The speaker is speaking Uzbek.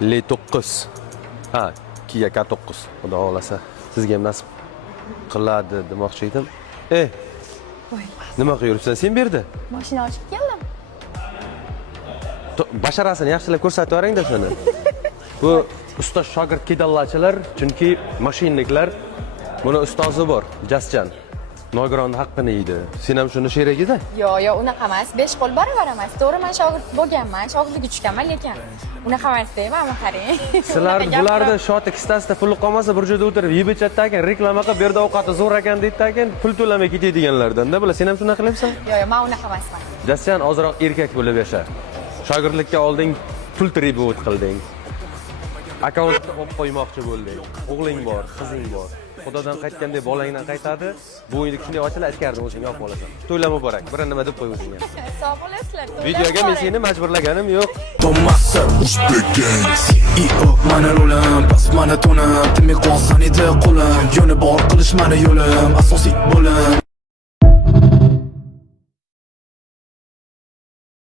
L9. Ha, Kia K9. Xudo xolasa sizga ham nasib qiladi demoqchi edim. Nima qilib yuribsan sen bu yerda? Mashina ochib keldim. Basharasini yaxshilab ko'rsatib yuboring-da shuni. Bu ustoz shogird kedallachilar, chunki mashinniklar buni ustozi bor, Jasjan. Nogiron haqqini yeydi. Sen ham shuni sheragida? Yo'q, unaqa emas. 5 qo'l baravar emas. To'g'ri, men shogird bo'lganman, shogirdlikka tushganman, lekin unaqa emas deyman, mana qarang. Sizlar bularda shoti kistasida puli qolmasa bir joyda o'tirib yeb ichatdi ekan, reklama qilib, bu yerda ovqati zo'r ekan deydi ekan, pul to'lamay ketadiganlardan-da. Bular sen ham shunaqa qilyapsan? Yo'q, men unaqa emasman. Jasjan ozroq erkak bo'lib yasha. Shogirdlikka olding, pul tribut qilding. Akkauntni olib qo'ymoqchi bo'lding. O'g'ling bor, qizing bor. Xudodan qaytganda bolangdan qaytadi. Bu o'yinni shunday ochilar, ichkarida o'zing yopib olasan. To'yla muborak. Bir nima deb qo'y o'zingga. Sog' bo'lasizlar. Videoga men seni majburlaganim yo'q. Tomasa CEO mana rolim, bas mana tonam, timi qolsan edi qo'lim, yo'ni bor qilish mana yo'lim, asosiy bo'lim.